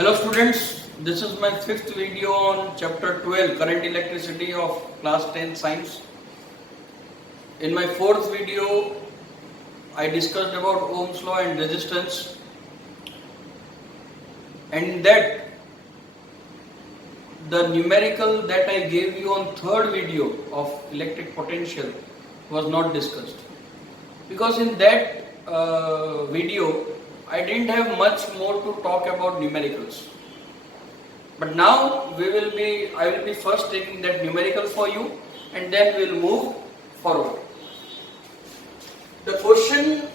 Hello students, this is my fifth video on chapter 12 current electricity of class 10 science. In my fourth video I discussed about Ohm's law and resistance, and in that the numerical that I gave you on third video of electric potential was not discussed, because in that video I didn't have much more to talk about numericals. But now I will be first taking that numerical for you, and then we'll move forward. The question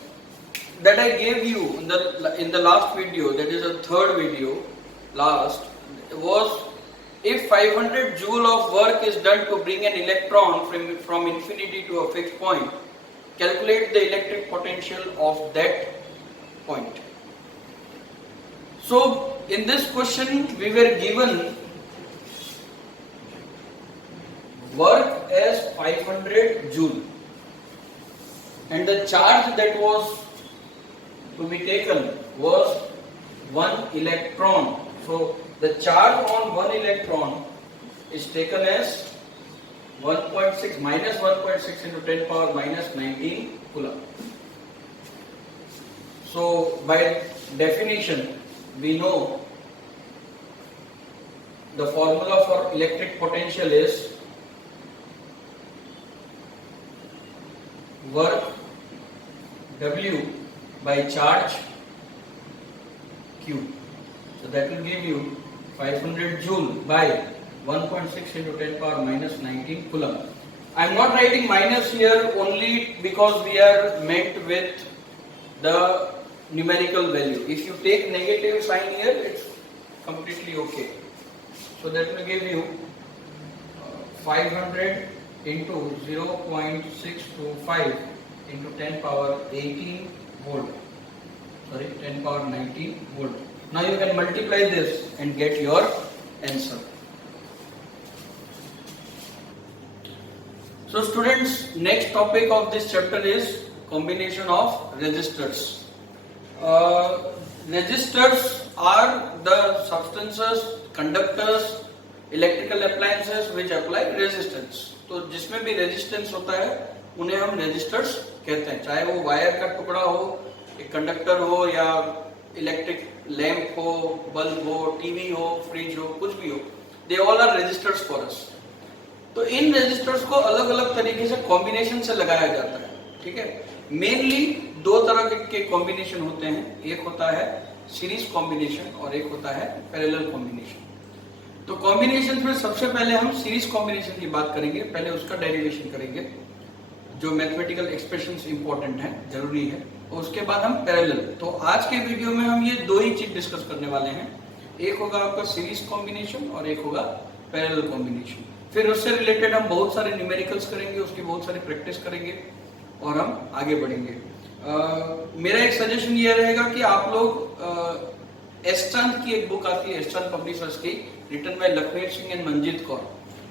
that I gave you in the last video, that is a third video, last, was if 500 joule of work is done to bring an electron from infinity to a fixed point, calculate the electric potential of that point. So in this question we were given work as 500 joule and the charge that was to be taken was 1 electron. So the charge on 1 electron is taken as 1.6 minus 1.6 into 10 power minus 19 coulomb. So by definition we know the formula for electric potential is work W by charge Q. So that will give you 500 joule by 1.6 into 10 power minus 19 coulomb. I am not writing minus here only because we are met with the numerical value. If you take negative sign here, it's completely okay. So that will give you 500 into 0.625 into 10 power 18 volt. Sorry, 10 power 19 volt. Now you can multiply this and get your answer. So students, next topic of this chapter is combination of resistors. Resistors are the substances, conductors, electrical appliances which apply resistance. तो जिसमें भी resistance होता है उन्हें हम resistors कहते हैं, चाहे वो वायर का टुकड़ा हो, एक कंडक्टर हो, या इलेक्ट्रिक लैंप हो, बल्ब हो, टीवी हो, फ्रिज हो, कुछ भी हो, they all are resistors for us. तो इन रेजिस्टर्स को अलग अलग तरीके से कॉम्बिनेशन से लगाया जाता है. ठीक है, मेनली दो तरह के कॉम्बिनेशन होते हैं, एक होता है सीरीज कॉम्बिनेशन और एक होता है पैरेलल कॉम्बिनेशन. तो कॉम्बिनेशन में सबसे पहले हम सीरीज कॉम्बिनेशन की बात करेंगे, पहले उसका डेरिवेशन करेंगे, जो मैथमेटिकल एक्सप्रेशंस इंपॉर्टेंट है, जरूरी है, और उसके बाद हम पैरेलल. तो आज के वीडियो में हम ये दो ही चीज डिस्कस करने वाले हैं, एक होगा आपका सीरीज कॉम्बिनेशन और एक होगा पैरेलल कॉम्बिनेशन. फिर उससे रिलेटेड हम बहुत सारे न्यूमेरिकल्स करेंगे, उसकी बहुत सारी प्रैक्टिस करेंगे और हम आगे बढ़ेंगे. मेरा एक सजेशन ये रहेगा कि आप लोग एस्टर्न की एक बुक आती है, एस्टर्न पब्लिशर्स की, written by Lakhvir Singh and Manjeet Kaur,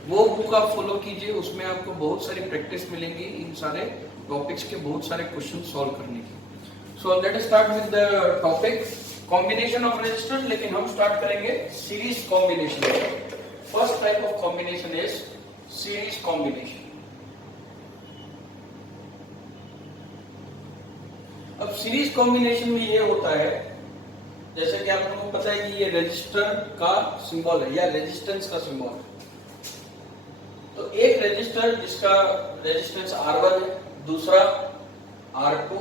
वो बुक आप फॉलो कीजिए. उसमें आपको बहुत सारी प्रैक्टिस मिलेंगी इन सारे टॉपिक्स के, बहुत सारे क्वेश्चन सॉल्व करने की. So let us start with the topic combination of resistors. लेकिन हम स्टार्ट करेंगे series combination. First type of combination is series combination. अब सीरीज कॉम्बिनेशन में ये होता है, जैसे कि आप लोगों को पता है कि ये रेजिस्टर का सिंबल है या रेजिस्टेंस का सिंबल है. तो एक रेजिस्टर जिसका रेजिस्टेंस R1 है, दूसरा R2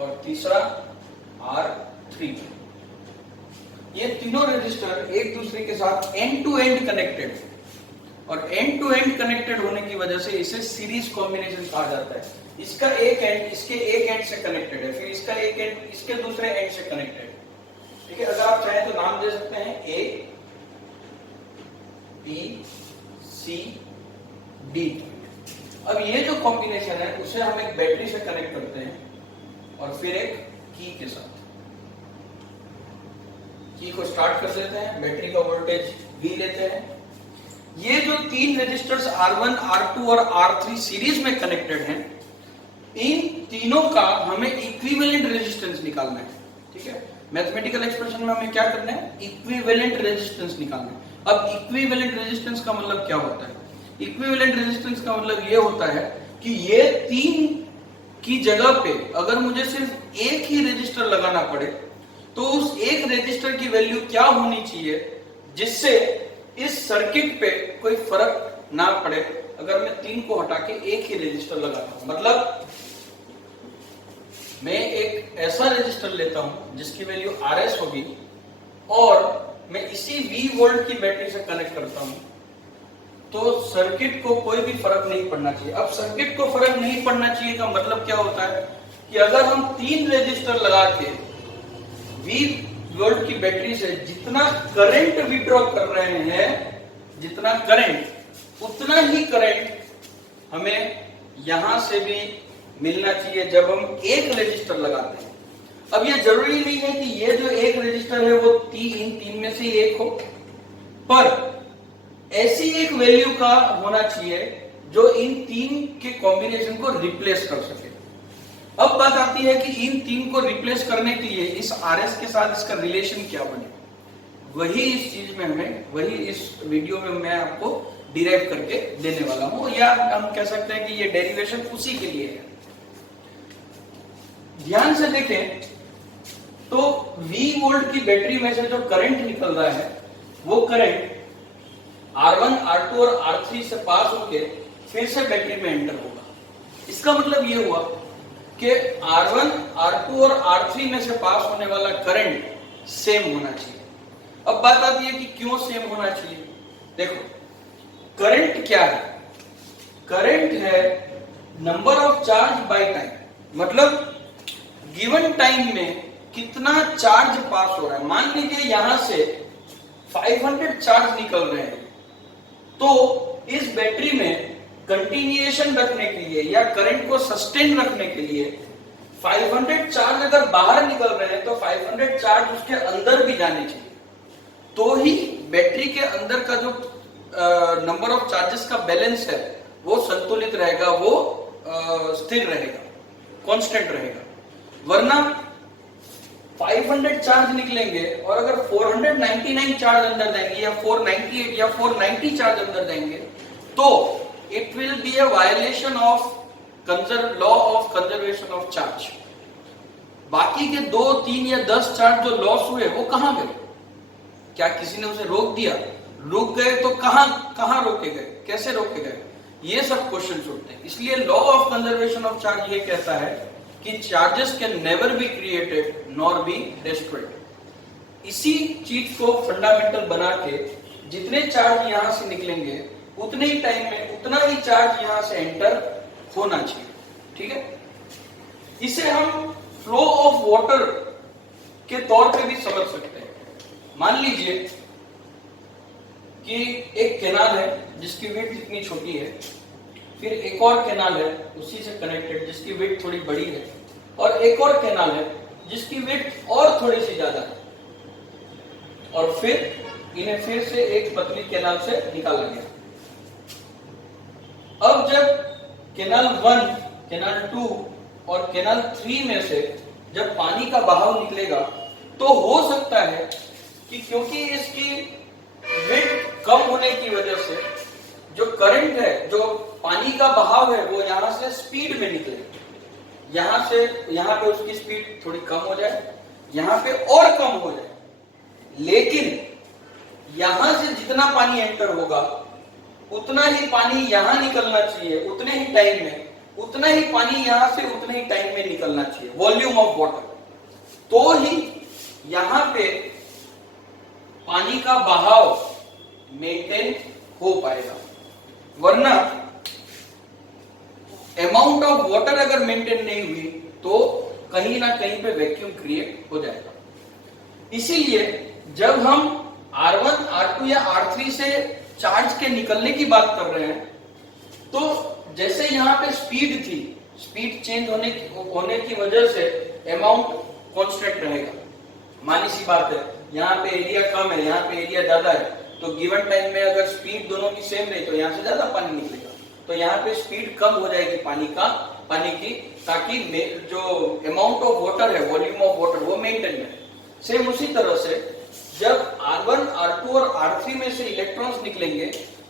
और तीसरा R3. ये तीनों रेजिस्टर एक दूसरे के साथ एंड टू एंड कनेक्टेड है, और एंड टू एंड कनेक्टेड होने की वजह से इसे सीरीज कॉम्बिनेशन कहा जाता है. इसका एक एंड इसके एक एंड से कनेक्टेड है, फिर इसका एक एंड इसके दूसरे एंड से कनेक्टेड है. ठीक है, अगर आप चाहें तो नाम दे सकते हैं A, B, C, D. अब ये जो कॉम्बिनेशन है उसे हम एक बैटरी से कनेक्ट करते हैं और फिर एक की के साथ. की को स्टार्ट कर देते हैं, बैटरी का वोल्टेज V लेते हैं. ये जो तीन रेजिस्टर्स R1, R2 और R3 सीरीज में कनेक्टेड हैं, इन तीनों का हमें इक्विवेलेंट रेजिस्टेंस निकालना है. ठीक है, मैथमेटिकल एक्सप्रेशन में हमें क्या करना है, इक्विवेलेंट रेजिस्टेंस निकालना है। अब इक्विवेलेंट रेजिस्टेंस का मतलब क्या होता है? इक्विवेलेंट रेजिस्टेंस का मतलब ये होता है कि ये तीन की जगह पे अगर मुझे सिर्फ एक ही रेजिस्टर लगाना पड़े तो उस एक रेजिस्टर की वैल्यू क्या होनी चाहिए जिससे इस सर्किट पे कोई फर्क ना पड़े अगर मैं तीन को हटा के एक ही रेजिस्टर लगाता हूं। मतलब मैं एक ऐसा रेजिस्टर लेता हूं जिसकी वैल्यू RS होगी और मैं इसी V वोल्ट की बैटरी से कनेक्ट करता हूं तो सर्किट को कोई भी फर्क नहीं पड़ना चाहिए। अब सर्किट को फर्क नहीं पड़ना चाहिए का मतलब क्या होता है कि अगर हम तीन रेजिस्टर लगा के V वोल्ट की बैटरी से जितना करंट विड्रॉ कर रहे हैं, जितना करंट उतना ही करंट हमें यहां से भी मिलना चाहिए जब हम एक रेजिस्टर लगाते हैं। अब ये जरूरी नहीं है कि ये जो एक रेजिस्टर है वो इन तीन में से एक हो, पर ऐसी एक वैल्यू का होना चाहिए जो इन तीन के कॉम्बिनेशन को रिप्लेस कर सके। अब बात आती है कि इन तीन को रिप्लेस करने के लिए इस RS के साथ इसका रिलेशन क्या बने, वही इस चीज में हमें, वही इस वीडियो में मैं आपको डिराइव करके देने वाला हूं, या हम कह सकते हैं कि ये डेरिवेशन उसी के लिए है। ध्यान से देखें तो V वोल्ट की बैटरी में से जो करंट निकल रहा है वो करंट R1, R2 और R3 से पास होके फिर से बैटरी में एंटर होगा। इसका मतलब ये हुआ कि R1, R2 और R3 में से पास होने वाला करंट सेम होना चाहिए। अब बात आती है कि क्यों सेम होना चाहिए। देखो करंट क्या है, करंट है number of charge by time, मतलब गिवन टाइम में कितना चार्ज पास हो रहा है। मान लीजिए यहां से 500 चार्ज निकल रहे हैं तो इस बैटरी में कंटिन्यूएशन रखने के लिए या करंट को सस्टेन रखने के लिए 500 चार्ज अगर बाहर निकल रहे हैं तो 500 चार्ज उसके अंदर भी जाने चाहिए, तो ही बैटरी के अंदर का जो नंबर ऑफ चार्जेस का बैलेंस है वो संतुलित रहेगा, वो स्थिर रहेगा, कांस्टेंट रहेगा। वरना 500 चार्ज निकलेंगे और अगर 499 चार्ज अंदर जाएंगे या 498 या 490 चार्ज अंदर जाएंगे तो it will be a violation of law of conservation of charge. बाकी के 2, 3 या 10 चार्ज जो लॉस हुए वो कहां गए? क्या किसी ने उसे रोक दिया? रुक गए तो कहां रोके गए, कैसे रोके गए? ये सब क्वेश्चन उठते हैं। इसलिए law of conservation of charge ये कहता है कि charges can never be created nor be destroyed. इसी चीज को फंडामेंटल बना के जितने चार्ज यहां से निकलेंगे उतने ही टाइम में उतना ही चार्ज यहां से एंटर होना चाहिए। ठीक है, इसे हम फ्लो ऑफ वाटर के तौर पे भी समझ सकते हैं। मान लीजिए कि एक कैनाल है जिसकी विड्थ इतनी छोटी है, फिर एक और कैनाल है उसी से कनेक्टेड जिसकी विड्थ थोड़ी बड़ी है, और एक और कैनाल है जिसकी विड्थ और थोड़ी सी ज्यादा है, और फिर इन्हें फिर से एक पतली कैनाल से निकाला गया। अब जब कैनाल 1, कैनाल 2 और कैनाल 3 में से जब पानी का बहाव निकलेगा तो हो सकता है कि क्योंकि इसकी विड्थ कम होने की वजह से जो करंट है, जो पानी का बहाव है, वो यहां से स्पीड में निकले। यहां से यहां पे उसकी स्पीड थोड़ी कम हो जाए, यहां पे और कम हो जाए, लेकिन यहां से जितना पानी एंटर होगा उतना ही पानी यहां निकलना चाहिए, उतने ही टाइम में, उतना ही पानी यहां से उतने ही टाइम में निकलना चाहिए, वॉल्यूम ऑफ वाटर। तो ही यहां पे पानी का बहाव मेंटेन हो पाएगा। वरना अमाउंट ऑफ वाटर अगर मेंटेन नहीं हुई तो कहीं ना कहीं पे वैक्यूम क्रिएट हो जाएगा। इसीलिए जब हम R1, R2 या R3 से चार्ज के निकलने की बात कर रहे हैं तो जैसे यहां पे स्पीड थी, स्पीड चेंज होने की वजह से अमाउंट कांस्टेंट रहेगा। मानी सी बात है, यहाँ पे एरिया कम है, यहाँ पे एरिया ज्यादा है, तो गिवन टाइम में अगर स्पीड दोनों की सेम रही तो यहाँ से ज्यादा पानी निकलेगा, तो यहाँ पे स्पीड कम हो जाएगी पानी की, ताकि जो अमाउंट ऑफ वाटर है, वॉल्यूम ऑफ वाटर, वो मेंटेन रहे। सेम उसी तरह से जब R1, R2 और R3 में से इलेक्ट्रॉन्स निकलेंगे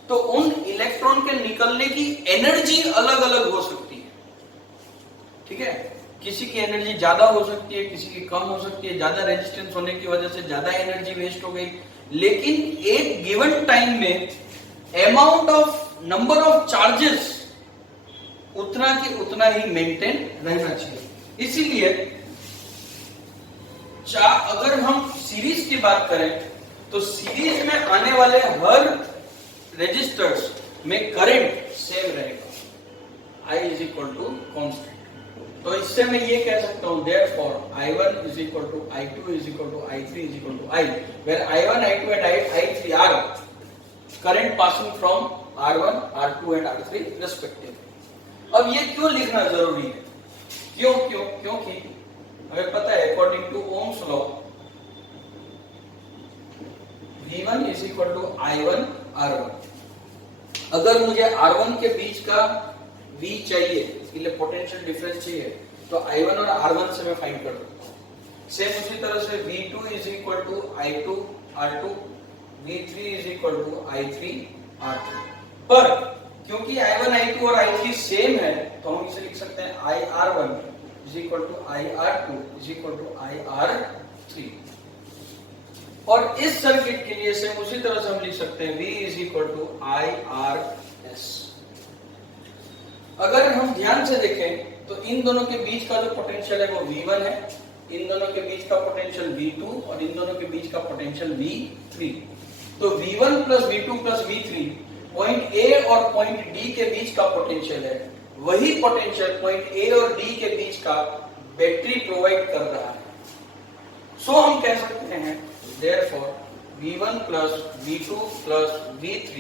तो उन इलेक्ट्रॉन के निकलने की एनर्जी अलग अलग हो सकती है। ठीक है, किसी की एनर्जी ज्यादा हो सकती है, किसी की कम हो सकती है, ज्यादा रेजिस्टेंस होने की वजह से ज्यादा एनर्जी वेस्ट हो गई, लेकिन एक गिवन टाइम में amount of number of charges उतना की उतना ही मेंटेन रहना चाहिए। इसीलिए अगर हम सीरीज की बात करें तो सीरीज में आने वाले हर रेजिस्टर्स में करंट सेम रहेगा, I is equal to constant. तो इससे मैं ये कह सकता हूं therefore I1 is equal to I2 is equal to I3 is equal to I, where I1, I2 and I3 are current passing from R1, R2 and R3 respectively। अब ये क्यों लिखना जरूरी है? क्योंकि हमें पता है according to Ohm's law V1 is equal to I1 R1। अगर मुझे R1 के बीच का V चाहिए, इसके लिए पोटेंशियल डिफरेंस चाहिए, तो I1 और R1 से मैं फाइंड कर सकता हूं। सेम उसी तरह से V2 is equal to I2 R2, V3 is equal to I3 R3। पर क्योंकि I1, I2 और I3 सेम है तो हम इसे लिख सकते हैं IR1 is equal to IR2 is equal to IR3। और इस सर्किट के लिए सेम उसी तरह से हम लिख सकते हैं V is equal to IRS। अगर हम ध्यान से देखें तो इन दोनों के बीच का जो पोटेंशियल है वो V1 है, इन दोनों के बीच का पोटेंशियल V2 और इन दोनों के बीच का पोटेंशियल V3। तो V1 plus V2 plus V3 point A और पॉइंट D के बीच का पोटेंशियल है, वही पोटेंशियल पॉइंट A और D के बीच का बैटरी प्रोवाइड कर रहा है। सो हम कह सकते हैं therefore V1 plus V2 plus V3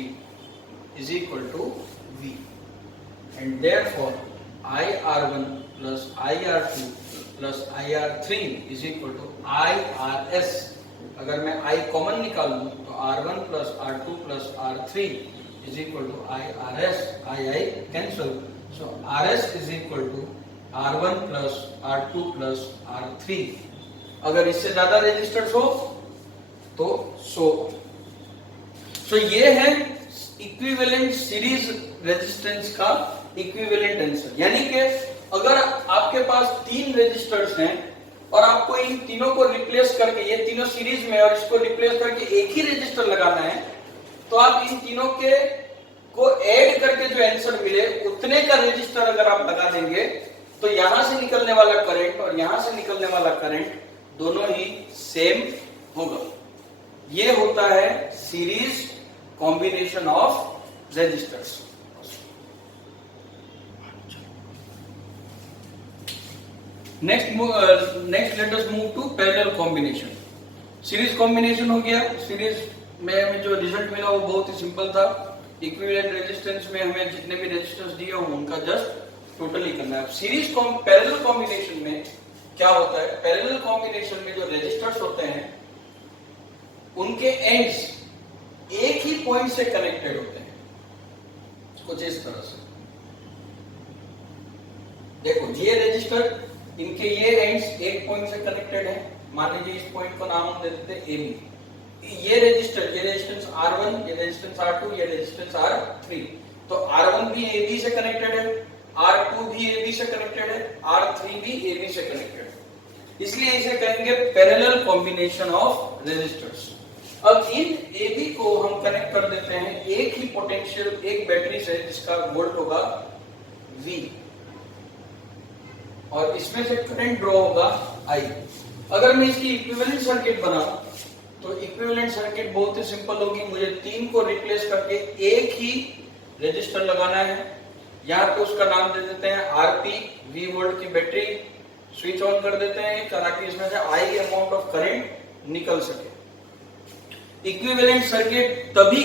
is equal to V, and therefore IR1 plus IR2 plus IR3 is equal to IRS। अगर मैं I कॉमन निकालूं तो R1 plus R2 plus R3 is equal to IRS, I cancel, so RS is equal to R1 plus R2 plus R3। अगर इससे ज्यादा resistors हो तो सो ये है इक्विवेलेंट सीरीज रेजिस्टेंस का इक्विवेलेंट आंसर। यानी कि अगर आपके पास 3 रेजिस्टर्स हैं और आपको इन तीनों को रिप्लेस करके, ये तीनों सीरीज में, और इसको रिप्लेस करके एक ही रेजिस्टर लगाना है, तो आप इन तीनों के को ऐड करके जो आंसर मिले उतने का रेजिस्टर अगर आप लगा देंगे तो यहां से निकलने वाला करंट और यहां से निकलने वाला करंट दोनों ही सेम होगा। ये होता है series combination of resistors. Next let us move to parallel combination. Series combination हो गया। सीरीज में हमें जो रिजल्ट मिला वो बहुत ही सिंपल था। इक्विवेलेंट रेजिस्टेंस में हमें जितने भी रेजिस्टेंस दिए हो उनका जस्ट टोटली करना है। सीरीज पैरेलल कॉम्बिनेशन में क्या होता है? पैरेलल कॉम्बिनेशन में जो रेजिस्टर्स होते हैं उनके एंड्स एक ही पॉइंट से कनेक्टेड होते हैं, कुछ इस तरह से। देखो ये रेजिस्टर, इनके ये एंड्स एक पॉइंट से कनेक्टेड है। मान लीजिए इस पॉइंट को नाम हम दे देते हैं AB। ये रेजिस्टर, ये रेजिस्टेंस R1, ये रेजिस्टेंस R2, ये रेजिस्टेंस R3। तो R1 भी AB से कनेक्टेड है, R2 भी AB से कनेक्टेड है, R3 भी AB से कनेक्टेड है। इसलिए इसे कहेंगे पैरेलल कॉम्बिनेशन ऑफ रेजिस्टर्स। अब इन AB को हम कनेक्ट कर देते हैं एक ही पोटेंशियल, एक बैटरी से जिसका वोल्ट होगा V, और इसमें से करंट ड्रॉ होगा I। अगर मैं इसकी इक्विवेलेंट सर्किट बनाऊं तो इक्विवेलेंट सर्किट बहुत ही सिंपल होगी। मुझे 3 को रिप्लेस करके एक ही रेजिस्टर लगाना है। यहाँ पे उसका नाम दे देते हैं RP, V वोल्ट की बैटरी। स्विच ऑन कर देते हैं ताकि इसमें से I अमाउंट ऑफ करंट निकल सके। इक्विवेलेंट सर्किट तभी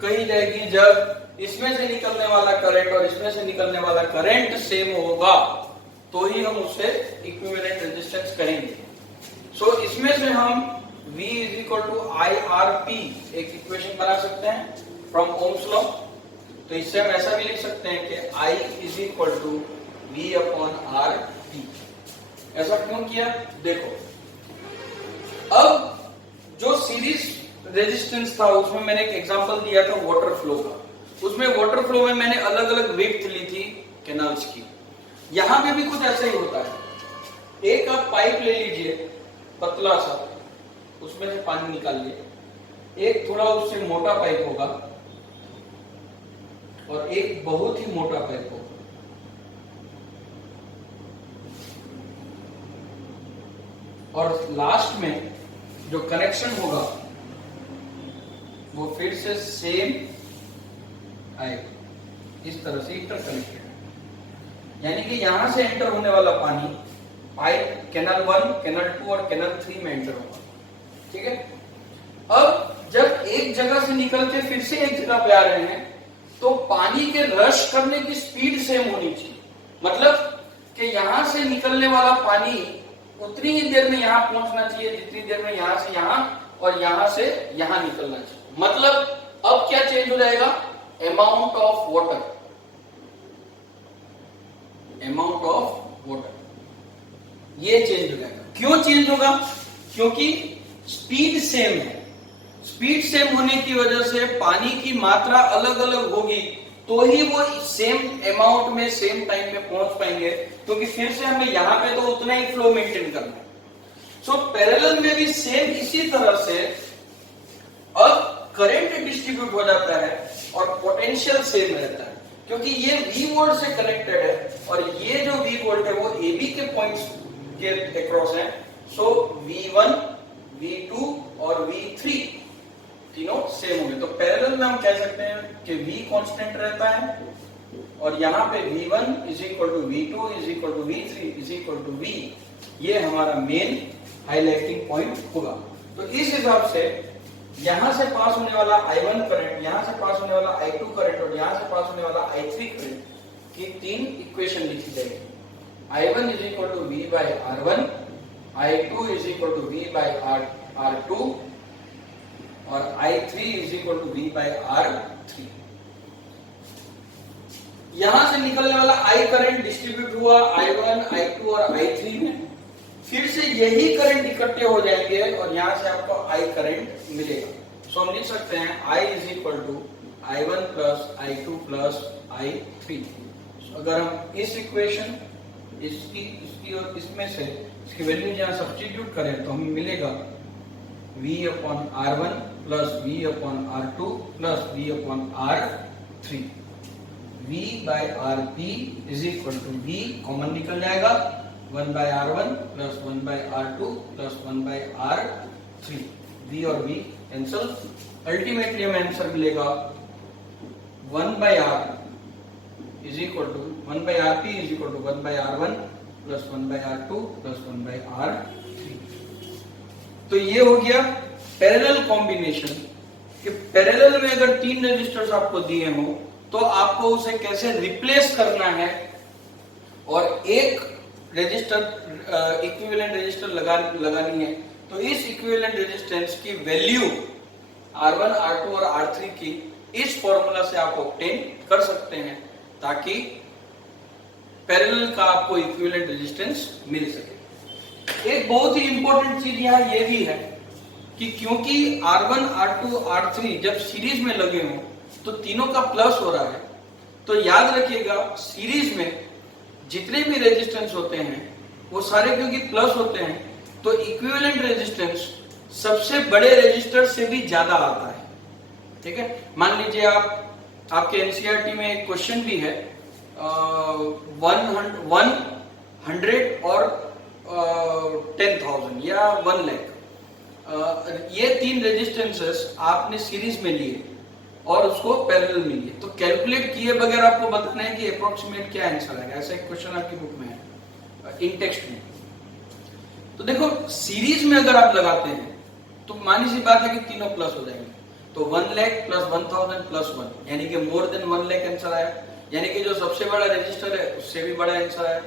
कही जाएगी जब इसमें से निकलने वाला करंट और इसमें से निकलने वाला करंट सेम होगा, तो ही हम उसे इक्विवेलेंट रेजिस्टेंस करेंगे। सो इसमें से हम V is equal to IRP एक इक्वेशन बना सकते हैं फ्रॉम ओम्स लॉ। तो इससे हम ऐसा भी लिख सकते हैं कि I is equal to V upon RP। ऐसा क्यों किया? देखो अब जो सीरीज रेजिस्टेंस था उसमें मैंने एक एग्जांपल दिया था वाटर फ्लो का। उसमें वाटर फ्लो में मैंने अलग अलग विड्थ ली थी कैनाल्स की। यहां पे भी कुछ ऐसा ही होता है। एक आप पाइप ले लीजिए पतला सा, उसमें से पानी निकालिए। एक थोड़ा उससे मोटा पाइप होगा और एक बहुत ही मोटा पाइप होगा। और लास्ट में जो कनेक्शन होगा वो फिर से सेम आएगा, इस तरह से इंटरकनेक्टेड। यानी कि यहां से एंटर होने वाला पानी पाइप कैनल 1, कैनल 2 और कैनल 3 में एंटर होगा। ठीक है। अब जब एक जगह से निकलते फिर से एक जगह पे आ रहे हैं तो पानी के रश करने की स्पीड सेम होनी चाहिए। मतलब कि यहां से निकलने वाला पानी उतनी ही देर में यहां पहुंचना चाहिए जितनी देर में यहां से यहां और यहां से यहां निकलना चाहिए। मतलब अब क्या चेंज हो जाएगा, amount of water, amount of water ये चेंज हो जाएगा। क्यों चेंज होगा? क्योंकि स्पीड सेम है। स्पीड सेम होने की वजह से पानी की मात्रा अलग अलग होगी तो ही वो सेम अमाउंट में सेम टाइम में पहुंच पाएंगे, क्योंकि फिर से हमें यहां पे तो उतना ही फ्लो मेंटेन करना है। सो पैरेलल में भी सेम इसी तरह से अब करंट डिस्ट्रीब्यूट हो जाता है और पोटेंशियल सेम रहता है, क्योंकि ये V वोल्ट से कनेक्टेड है और ये जो V वोल्ट है वो AB के पॉइंट्स के अक्रॉस है। सो V1, V2 और V3 तीनों सेम होंगे। तो पैरेलल में हम कह सकते हैं कि V कांस्टेंट रहता है और यहाँ पे V1 is equal to V2 is equal to V3 is equal to V, ये हमारा मेन हाईलाइटिंग पॉइंट होगा। तो इस हिसाब से यहां से पास होने वाला I1 करंट, यहां से पास होने वाला I2 करंट और यहां से पास होने वाला I3 करंट की तीन इक्वेशन लिखी जाएगी। I1 is equal to V by R1, I2 is equal to V by R2 और I3 is equal to V by R3। यहां से निकलने वाला I करंट डिस्ट्रीब्यूट हुआ I1, I2 और I3 में, फिर से यही करंट इकट्ठे हो जाएंगे और यहां से आपको I करंट मिलेगा। सो हम लिख सकते हैं I is equal to I1 plus I2 plus I3। अगर हम इस इक्वेशन इसकी और इसमें से इसकी वैल्यू जहां सब्स्टिट्यूट करें तो हमें मिलेगा V upon R1 plus V upon R2 plus V upon R3। V by RP is equal to V common निकल जाएगा 1 by R1 plus 1 by R2 plus 1 by R3, V और V कैंसल। अल्टीमेटली हमें answer मिलेगा 1 by R is equal to 1 by RP is equal to 1 by R1 plus 1 by R2 plus 1 by R3। तो ये हो गया parallel combination कि parallel में अगर तीन रेजिस्टर्स आपको दिए हो तो आपको उसे कैसे रिप्लेस करना है और एक रेजिस्टर इक्विवेलेंट रेजिस्टर लगानी है। तो इस इक्विवेलेंट रेजिस्टेंस की वैल्यू R1, R2 और R3 की इस फॉर्मूला से आप ऑब्टेन कर सकते हैं ताकि पैरेलल का आपको इक्विवेलेंट रेजिस्टेंस मिल सके। एक बहुत ही इंपॉर्टेंट चीज यहाँ ये भी है कि क्योंकि R1, R2, R3 जब सीरीज में लगे हों तो तीनों का प्लस हो रहा है, तो याद रखिएगा सीरीज में जितने भी रेजिस्टेंस होते हैं वो सारे क्योंकि प्लस होते हैं तो इक्विवेलेंट रेजिस्टेंस सबसे बड़े रेजिस्टर से भी ज्यादा आता है। ठीक है। मान लीजिए आपके एनसीईआरटी में एक क्वेश्चन भी है 100 और 10,000 या 1 लाख, ये तीन रेजिस्टेंसेस आपने सीरीज में लिए और उसको पैरेलल में लिए, तो कैलकुलेट किए बगैर आपको बताना है कि अप्रोक्सीमेट क्या आंसर आएगा। ऐसा एक क्वेश्चन आपकी बुक में है इन टेक्स्ट में। तो देखो सीरीज में अगर आप लगाते हैं तो मानी सी बात है कि तीनों प्लस हो जाएंगे, तो 1 लाख प्लस 1000 प्लस 1 यानी कि मोर देन 1 लाख आंसर आया, यानी कि जो सबसे बड़ा रजिस्टर है उससे भी बड़ा आंसर आया।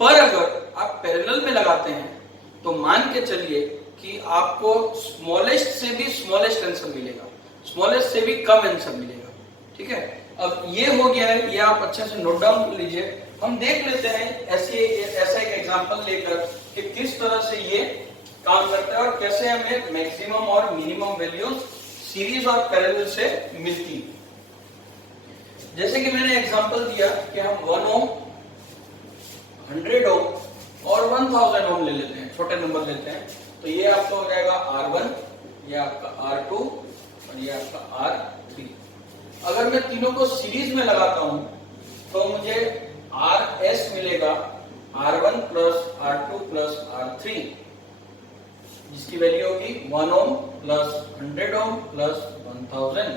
पर अगर आप पैरेलल में लगाते हैं तो मान के चलिए कि आपको स्मॉलेस्ट से भी स्मॉलेस्ट आंसर मिलेगा, स्मॉलेस्ट से भी कम आंसर मिलेगा। ठीक है। अब ये हो गया है, ये आप अच्छे से नोट डाउन कर लीजिए। हम देख लेते हैं ऐसा एक एग्जांपल लेकर कि किस तरह से ये काम करता है और कैसे हमें मैक्सिमम और मिनिमम वैल्यूज सीरीज और पैरेलल से मिलती है। जैसे कि मैंने एग्जांपल दिया कि हम 1 ओम, 100 ओम और 1000 ओम ले लेते हैं, छोटे नंबर लेते हैं, तो ये आपका हो जाएगा R1, ये आपका R2 और ये आपका R3। अगर मैं तीनों को सीरीज में लगाता हूं तो मुझे RS मिलेगा, R1 plus R2 plus R3, जिसकी वैल्यू होगी 1 ohm plus 100 ohm plus 1000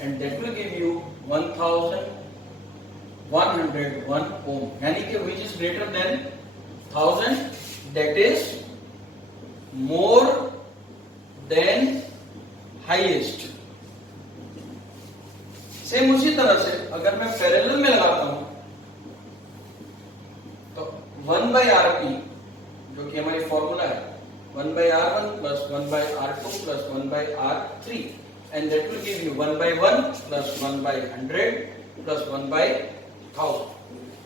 and that will give you 1101 ओम, यानी कि which is greater than 1000, that is more than highest। Same उसी तरह से अगर मैं पैरेलल में लगाता हूं तो 1 by RP, जो कि हमारी फॉर्मूला है, 1 by R1 plus 1 by R2 plus 1 by R3, and that will give you 1 by 1 plus 1 by 100 plus 1 by 1000,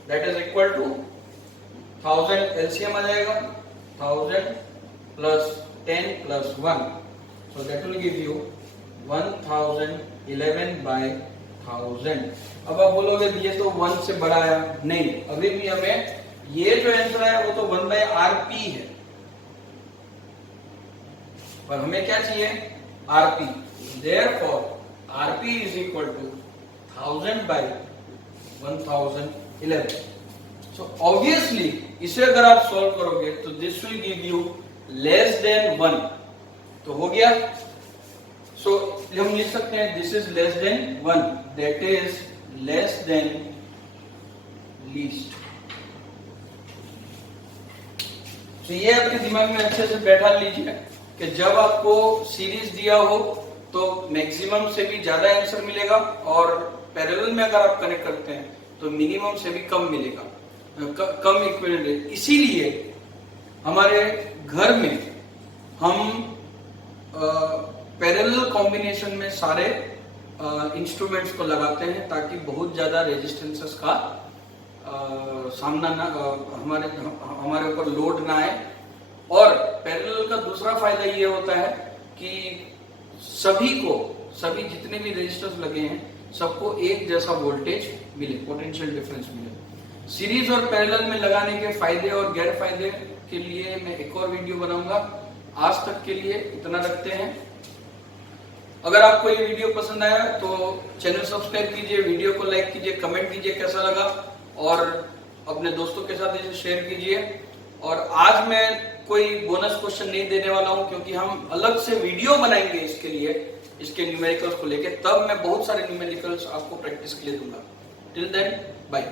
that is equal to 1000 LCM आ जाएगा, 1000 plus 10 plus 1, so that will give you 1011 by 1000। अब आप बोलोगे ये तो 1 से बड़ा है, नहीं, अभी भी हमें ये जो आंसर है वो तो 1 by RP है, पर हमें क्या चाहिए, RP। Therefore RP is equal to 1000 by 1011। So obviously इसे अगर आप सॉल्व करोगे तो this will give you less than 1, तो हो गया। So हम लिख सकते हैं this is less than 1, that is less than least। तो ये आपके दिमाग में अच्छे से बैठा लीजिए कि जब आपको सीरीज दिया हो तो मैक्सिमम से भी ज्यादा आंसर मिलेगा और पैरेलल में अगर आप कनेक्ट करते हैं तो मिनिमम से भी कम मिलेगा, कम इक्विवेलेंट। इसीलिए हमारे घर में हम पैरेलल कॉम्बिनेशन में सारे इंस्ट्रूमेंट्स को लगाते हैं ताकि बहुत ज्यादा रेजिस्टेंसेस का सामना ना हमारे ऊपर लोड ना आए। और पैरेलल का दूसरा फायदा ये होता है कि सभी जितने भी रेजिस्टर्स लगे हैं सबको एक जैसा वोल्टेज मिले, पोटेंशियल डिफरेंस मिले। सीरीज और पैरेलल में लगाने के फायदे और गैर फायदे के लिए मैं एक और वीडियो बनाऊंगा। आज तक के लिए इतना रखते हैं। अगर आपको ये वीडियो पसंद आया तो चैनल सब्सक्राइब कीजिए, वीडियो को लाइक कीजिए, कमेंट कीजिए कैसा लगा और अपने दोस्तों के साथ इसे शेयर कीजिए। और आज मैं कोई बोनस क्वेश्चन नहीं देने वाला हूं क्योंकि हम अलग से वीडियो बनाएंगे इसके लिए, इसके न्यूमेरिकल्स को लेके, तब मैं बहुत सारे न्यूमेरिकल्स आपको प्रैक्टिस के लिए दूंगा। Till then bye.